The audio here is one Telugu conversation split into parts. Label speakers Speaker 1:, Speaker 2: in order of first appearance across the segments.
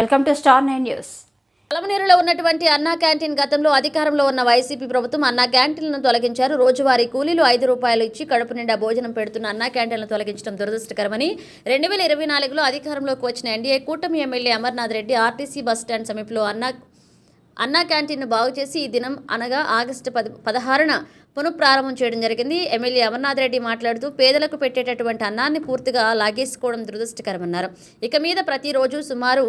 Speaker 1: Welcome to Star Nine News.
Speaker 2: పలమనేరులో ఉన్నటువంటి అన్నా క్యాంటీన్ గతంలో అధికారంలో ఉన్న వైసీపీ ప్రభుత్వం అన్నా క్యాంటీన్లను తొలగించారు. రోజువారీ కూలీలు ఐదు రూపాయలు ఇచ్చి కడుపు నిండా భోజనం పెడుతున్న అన్నా క్యాంటీన్లను తొలగించడం దురదృష్టకరమని రెండు వేల ఇరవై నాలుగులో అధికారంలోకి వచ్చిన ఎన్డీఏ కూటమి MLA Amarnath Reddy RTC bus stand సమీపంలో అన్నా అన్నా క్యాంటీన్ను బాగు చేసి ఈ దినం అనగా ఆగస్టు పది పదహారున పునఃప్రారంభం చేయడం జరిగింది. ఎమ్మెల్యే అమర్నాథ్ రెడ్డి మాట్లాడుతూ పేదలకు పెట్టేటటువంటి అన్నాన్ని పూర్తిగా లాగేసుకోవడం దురదృష్టకరమన్నారు. ఇక మీద ప్రతిరోజు సుమారు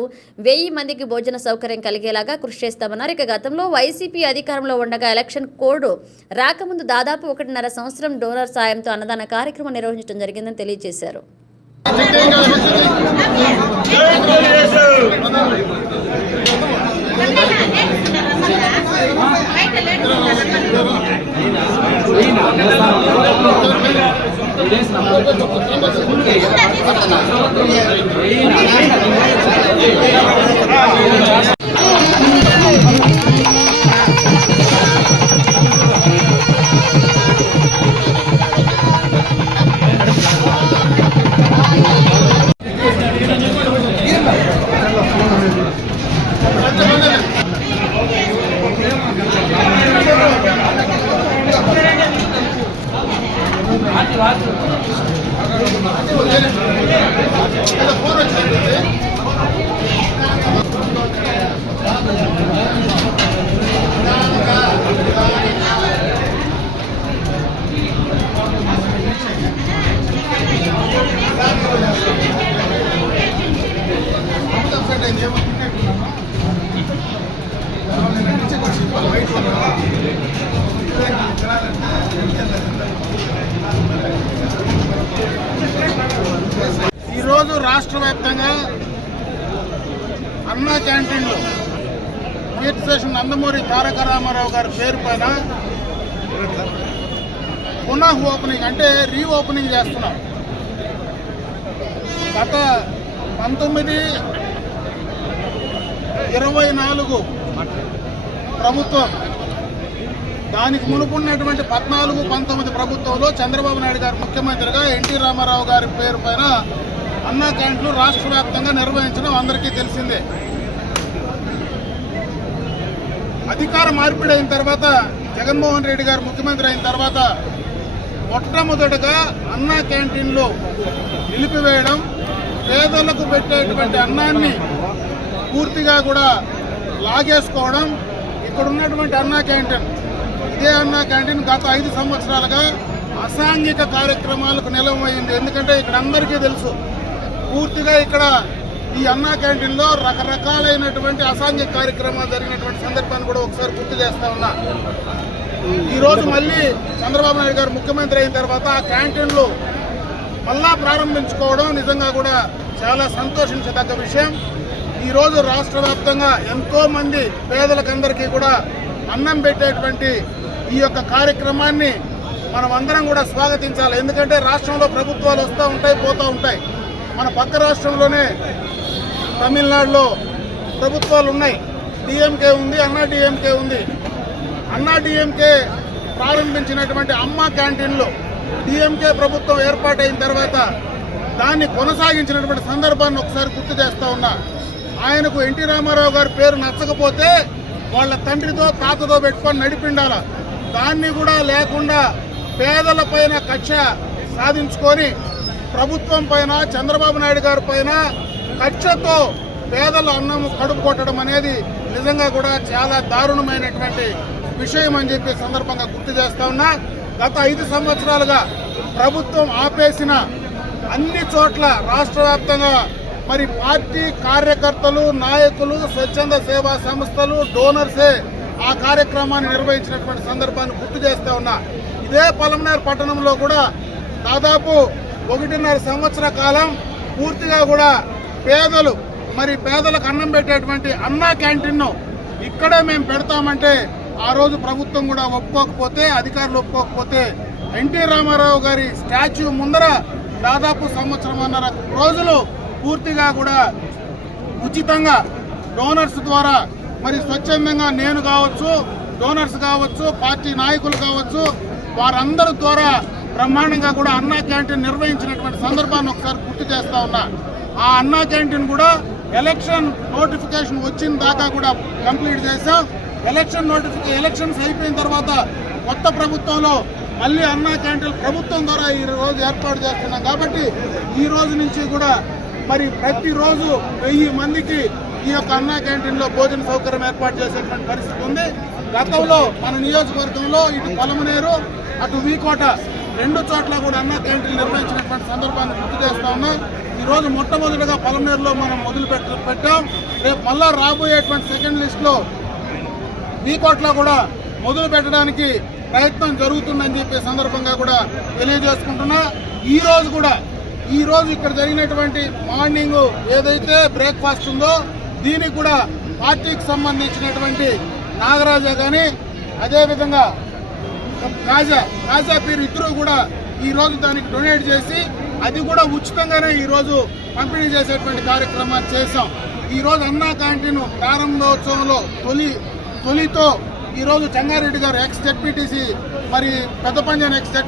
Speaker 2: వెయ్యి మందికి భోజన సౌకర్యం కలిగేలాగా కృషి చేస్తామన్నారు. ఇక గతంలో వైసీపీ అధికారంలో ఉండగా ఎలక్షన్ కోడ్ రాకముందు దాదాపు ఒకటిన్నర సంవత్సరం డోనర్ సాయంతో అన్నదాన కార్యక్రమం నిర్వహించడం జరిగిందని తెలియజేశారు.
Speaker 3: డేస్ ఈరోజు రాష్ట్ర వ్యాప్తంగా అన్నా క్యాంటీన్లు కీర్తి స్టేషన్ నందమూరి తారక రామారావు గారి పేరు పైన పునః ఓపెనింగ్ అంటే రీఓపెనింగ్ చేస్తున్నాం. గత పంతొమ్మిది ఇరవై నాలుగు ప్రభుత్వం దానికి మునుపున్నటువంటి పద్నాలుగు పంతొమ్మిది ప్రభుత్వంలో చంద్రబాబు నాయుడు గారు ముఖ్యమంత్రిగా ఎన్టీ రామారావు గారి పేరు పైన అన్నా క్యాంటీన్లు రాష్ట్ర వ్యాప్తంగా నిర్వహించడం అందరికీ తెలిసిందే. అధికార మార్పిడి అయిన తర్వాత జగన్మోహన్ రెడ్డి గారు ముఖ్యమంత్రి అయిన తర్వాత మొట్టమొదటగా అన్నా క్యాంటీన్లు నిలిపివేయడం పేదలకు పెట్టేటువంటి అన్నాన్ని పూర్తిగా కూడా లాగేసుకోవడం ఇక్కడ ఉన్నటువంటి అన్నా క్యాంటీన్. ఇదే అన్నా క్యాంటీన్ గత ఐదు సంవత్సరాలుగా అసాంఘిక కార్యక్రమాలకు నిలవమైంది ఎందుకంటే ఇక్కడ అందరికీ తెలుసు పూర్తిగా ఇక్కడ ఈ అన్నా క్యాంటీన్లో రకరకాలైనటువంటి అసాంఘిక కార్యక్రమాలు జరిగినటువంటి సందర్భాన్ని కూడా ఒకసారి గుర్తు చేస్తా ఉన్నా. ఈరోజు మళ్ళీ చంద్రబాబు నాయుడు గారు ముఖ్యమంత్రి అయిన తర్వాత ఆ క్యాంటీన్లు మళ్ళా ప్రారంభించుకోవడం నిజంగా కూడా చాలా సంతోషించదగ్గ విషయం. ఈరోజు రాష్ట్ర వ్యాప్తంగా ఎంతోమంది పేదలకందరికీ కూడా అన్నం పెట్టేటువంటి ఈ యొక్క కార్యక్రమాన్ని మనం అందరం కూడా స్వాగతించాలి. ఎందుకంటే రాష్ట్రంలో ప్రభుత్వాలు వస్తూ ఉంటాయి పోతూ ఉంటాయి. మన పక్క రాష్ట్రంలోనే తమిళనాడులో ప్రభుత్వాలు ఉన్నాయి. డిఎంకే ఉంది అన్నా డిఎంకే ఉంది. అన్నా డిఎంకే ప్రారంభించినటువంటి అమ్మ క్యాంటీన్లు డిఎంకే ప్రభుత్వం ఏర్పాటైన తర్వాత దాన్ని కొనసాగించినటువంటి సందర్భాన్ని ఒకసారి గుర్తు చేస్తా ఉన్నా. ఆయనకు ఎన్టీ రామారావు గారి పేరు నచ్చకపోతే వాళ్ళ తండ్రితో తాతతో పెట్టుకొని నడిపిండాల. దాన్ని కూడా లేకుండా పేదల పైన కక్ష సాధించుకొని ప్రభుత్వం పైన చంద్రబాబు నాయుడు గారి పైన కక్షతో పేదల అన్నం కడుపు కొట్టడం అనేది నిజంగా కూడా చాలా దారుణమైనటువంటి విషయం అని చెప్పి సందర్భంగా గుర్తు చేస్తా ఉన్నా. గత ఐదు సంవత్సరాలుగా ప్రభుత్వం ఆపేసిన అన్ని చోట్ల రాష్ట్ర వ్యాప్తంగా మరి పార్టీ కార్యకర్తలు నాయకులు స్వచ్ఛంద సేవా సంస్థలు డోనర్సే ఆ కార్యక్రమాన్ని నిర్వహించినటువంటి సందర్భాన్ని గుర్తు చేస్తా ఉన్నా. ఇదే పలమనేర్ పట్టణంలో కూడా దాదాపు ఒకటిన్నర సంవత్సర కాలం పూర్తిగా కూడా పేదలు మరి పేదలకు అన్నం పెట్టేటువంటి అన్నా క్యాంటీన్ను ఇక్కడే మేము పెడతామంటే ఆ రోజు ప్రభుత్వం కూడా ఒప్పుకోకపోతే అధికారులు ఒప్పుకోకపోతే ఎన్టీ రామారావు గారి స్టాచ్యూ ముందర దాదాపు సంవత్సరంన్నర రోజులు పూర్తిగా కూడా ఉచితంగా డోనర్స్ ద్వారా మరి స్వచ్ఛందంగా నేను కావచ్చు డోనర్స్ కావచ్చు పార్టీ నాయకులు కావచ్చు వారందరి ద్వారా బ్రహ్మాండంగా కూడా అన్నా క్యాంటీన్ నిర్వహించినటువంటి సందర్భాన్ని ఒకసారి గుర్తు చేస్తా ఉన్నా. ఆ అన్నా క్యాంటీన్ కూడా ఎలక్షన్ నోటిఫికేషన్ వచ్చిన దాకా కూడా కంప్లీట్ చేసాం ఎలక్షన్ నోటిఫికే ఎలక్షన్స్ అయిపోయిన తర్వాత కొత్త ప్రభుత్వంలో మళ్ళీ అన్నా క్యాంటీన్ ప్రభుత్వం ద్వారా ఈ రోజు ఏర్పాటు చేస్తున్నాం. కాబట్టి ఈ రోజు నుంచి కూడా మరి ప్రతిరోజు వెయ్యి మందికి ఈ యొక్క అన్నా క్యాంటీన్లో భోజన సౌకర్యం ఏర్పాటు చేసేటువంటి పరిస్థితి ఉంది. గతంలో మన నియోజకవర్గంలో ఇటు పొలమనేరు అటు వీకోట రెండు చోట్ల కూడా అన్నా క్యాంటీన్ నిర్వహించినటువంటి సందర్భాన్ని గుర్తు చేస్తా ఉన్నాం. ఈరోజు మొట్టమొదటిగా పలమేరులో మనం మొదలు పెట్ట పెట్టాం. రేపు మళ్ళా రాబోయేటువంటి సెకండ్ లిస్ట్లో వీకోట్లో కూడా మొదలు పెట్టడానికి ప్రయత్నం జరుగుతుందని చెప్పే సందర్భంగా కూడా తెలియజేసుకుంటున్నా. ఈరోజు కూడా ఈరోజు ఇక్కడ జరిగినటువంటి మార్నింగ్ ఏదైతే బ్రేక్ఫాస్ట్ ఉందో దీనికి కూడా పార్టీకి సంబంధించినటువంటి నాగరాజా కానీ అదేవిధంగా కాజా కాజా పేరు ఇద్దరు కూడా ఈ రోజు దానికి డొనేట్ చేసి అది కూడా ఉచితంగానే ఈరోజు పంపిణీ చేసేటువంటి కార్యక్రమాన్ని చేశాం. ఈరోజు అన్నా క్యాంటీన్ ప్రారంభోత్సవంలో తొలి తొలితో ఈరోజు చంగారెడ్డి గారు ఎక్స్ డెప్యూటీసీ మరి పెద్ద పంజాన్ ఎక్స్